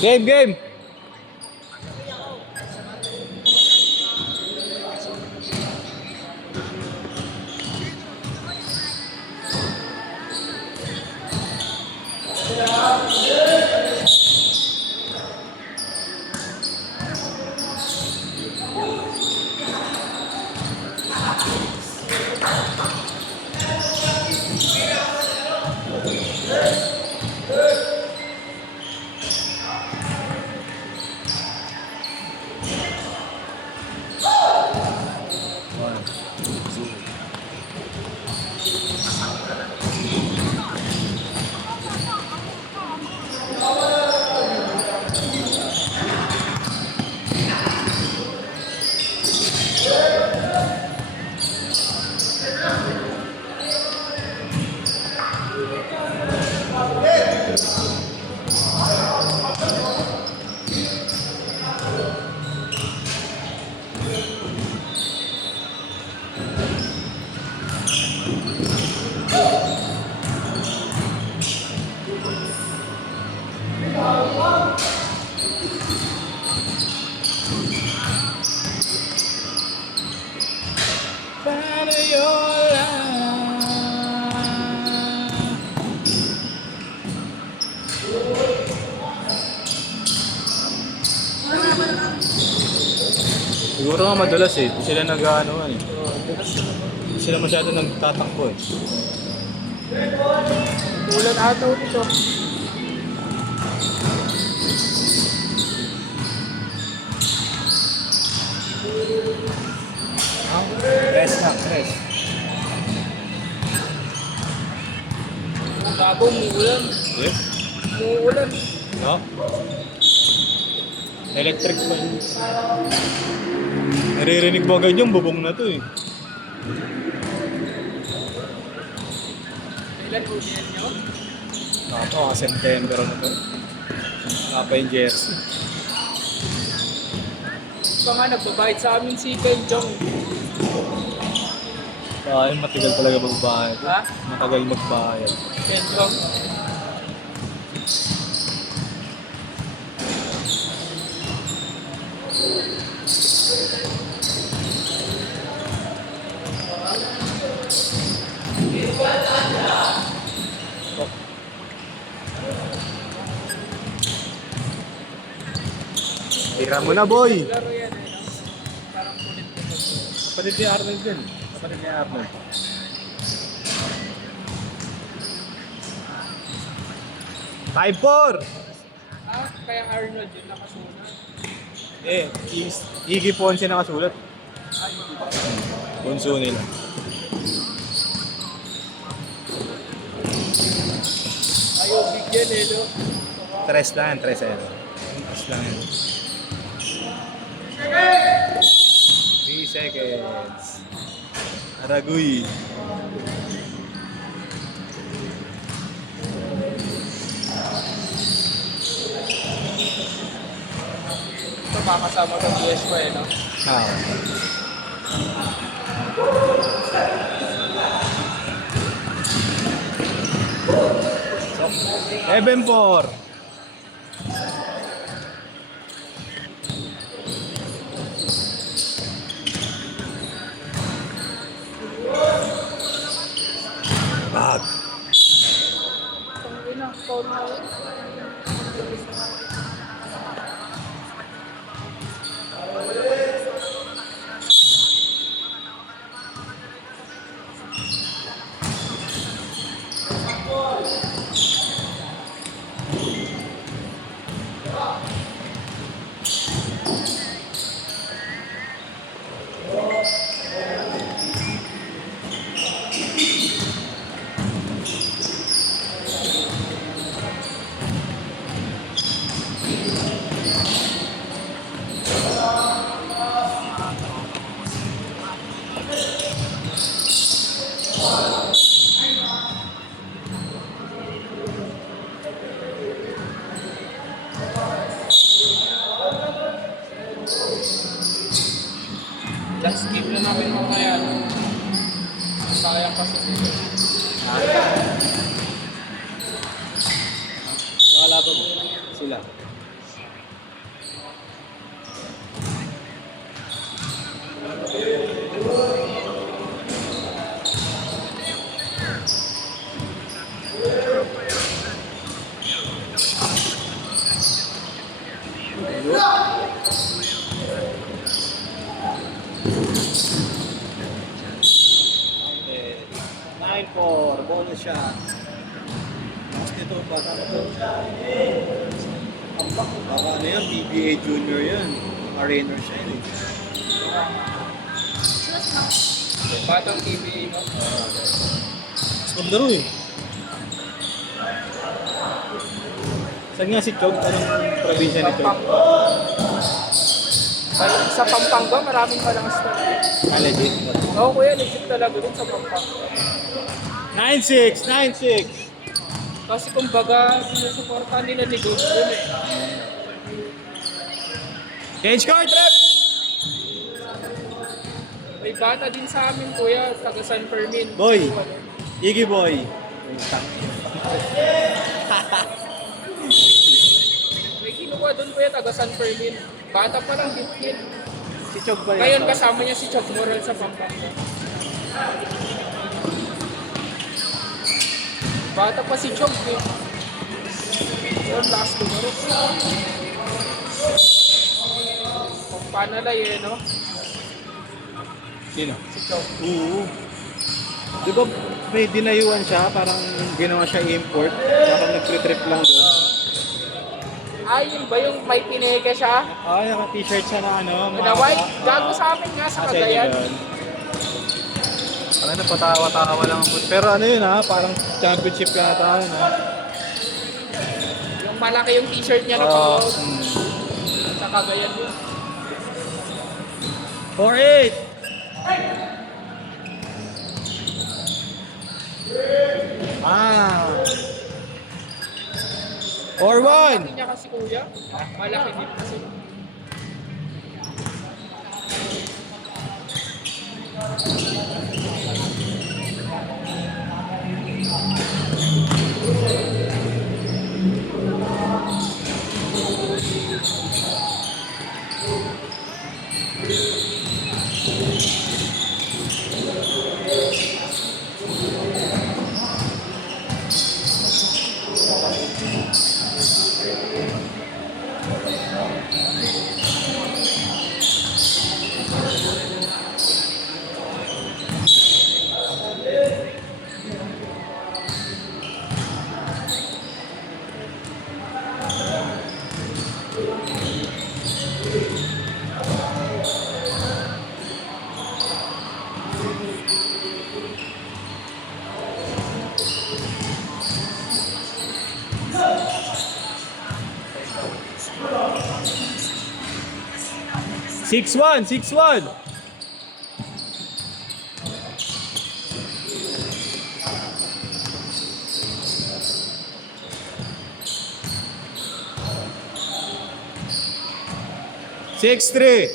Game, game! Siguro nga madalas eh, hindi sila nag-ano eh. Hindi sila masyado nagtatakbo eh. Ulan ata dito. Rest lang, rest. Bago umuulan. Yes? Umuulan. No? Electric pa yun. Naririnig ba agad yung bubong na to eh. Ilan po niyan nyo? Nako, September na to. Napa yung jersey. Pa nga nagbabayad sa amin si Benjong. Ay, matagal talaga magbayad. Ha? Matagal magbayad. Benjong. Tira mo na, boy! Laro yan eh, no? Parang kulit ko. Kapatid ni Arnold din. Kapatid ni Arnold. Five, four! Ah, kaya Arnold yun nakasunan. Eh, Iggy Ponce nakasulat. Ay, Bunso nila. ayaw bigyan eh, no? Tres lang yan, tres yan. Tres lang yan. 3 seconds. Aragoy. Ito makasama ng DS ko eh, no? Ah. Eben 4. Bag. Ang ina, phone na yun. Last game na namin mamaya. Sayang kasi dito. 9-4. Bonus shot. Tapos nito, bata na to. Baka ano yan, PBA junior yan. Arena siya yun eh. Batang PBA mo. Mas maglaro eh. Saan nga si Chog? Anong probinsya ni Chog? Sa Pampanga, maraming malakas na. Ah, legit. Oo, kuya, legit talaga dun sa Pampanga. 9-6! 9-6! Kasi kumbaga, sinusuportahan nila ni Gold dun eh. Change card, rep! May bata din sa amin, kuya, taga San Fermin. Boy. Iggy boy. May kinuha dun, kuya, taga San Fermin. Bata pa lang, hit-hit. Si Chog ba Ngayon, kasama niya si Chok Moral sa Pampanga. Bata pa si Chok eh. Yun, last numero. Kung panalay eh, no? Sino? Si Chok. Oo. Di ba may dinayuan siya? Parang ginawa siya import. Parang nagtre-trip lang doon. Yun ba yung may pineke siya? Ah, naka-t-shirt siya na ano. Na white? Gago sa amin nga sa Cagayan. Parang napatawa-tawa lang ako. Pero ano yun ha? Parang championship ka na tayo na. Yung malaki yung t-shirt niya na pag sa Cagayan yun. 4-8! Ah! 4-1! Hindi niya kasi kuya. Malaki din kasi. Six one, 6-1. Six three.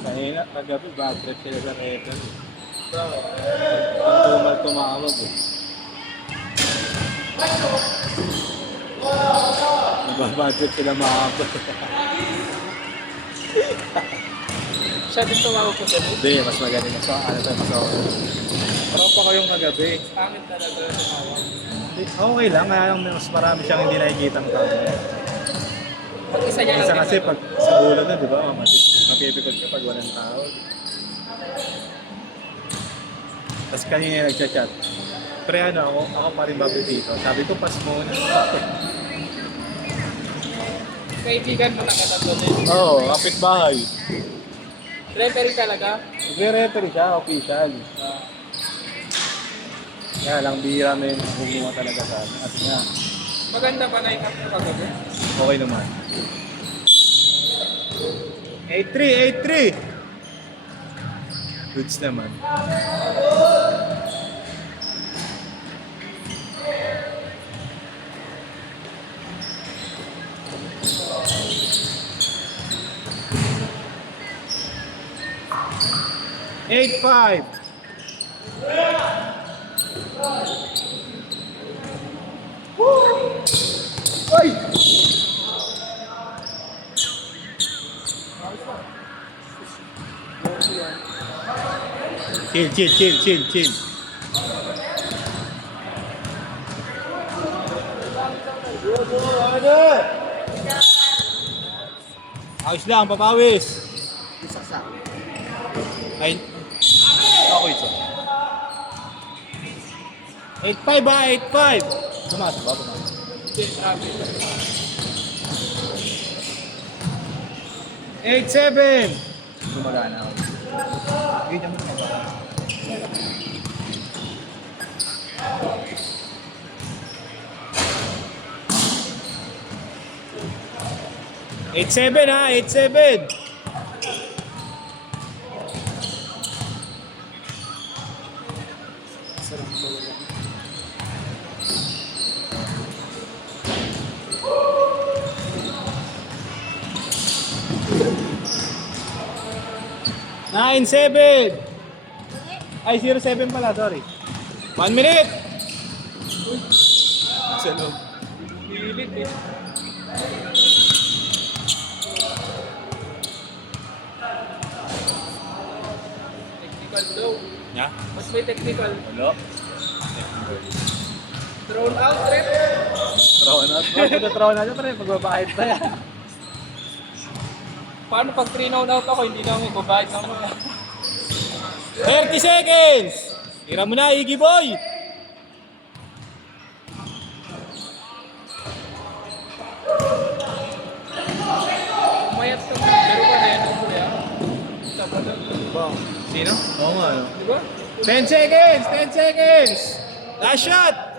Kanina, kagabi, bad trip sila sa record. Ang tumal tumawag eh. Nagbabad trip sila mahapon. Siya din tumawag ko dun. Hindi, mas magaling. Mas ano tayo, mas okay. Tropa ko yung kagabi. Pangit talaga tumawag. Okay lang, kaya lang mas marami siyang hindi nakikita ng tao. Pag isa niya lang Isa din kasi ano. pag sa ulan na, di ba? Mapipikot ka pag walang tao. Tapos kanina nagchat-chat. Pre, ano, ako pa rin babi dito. Sabi ko, pas muna. Kaibigan mo na katapos din. Oo, kapitbahay. Referee talaga. Nagre-referee siya, official. Kaya lang, bihira may bumuha talaga sa atin. At nga, Maganda ba na ikap mo kagabi? okay naman. 8-3, 8-3! Goods naman. Eight, five. Ay! Chill. Ayos lang, papawis. Saksak. Ay, ako ito. 8-5 ba? 8-5. Pumasok ba? Hindi, grabe. 8-7. Gumagana ako. Ganyan mo na ba? 8-7 ha, 8-7. Nine, 7. Ay, 0-7 pala, sorry. 1 minute. Sa loob. Pilit eh. Technical daw. Ya? Mas may technical. Hello? Thrown out, rep. Throw out. Throw out pa rin. Magbabahid pa yan. Paano pag 3-0 out ako, hindi na ako magbabayad ng mga. 30 seconds! Tira mo na, Iggy Boy! Umayat ka. Pero ba na yan ang kuya? Sabado. Sino? Oo nga, ano? Di ba? 10 seconds! 10 seconds! Last shot!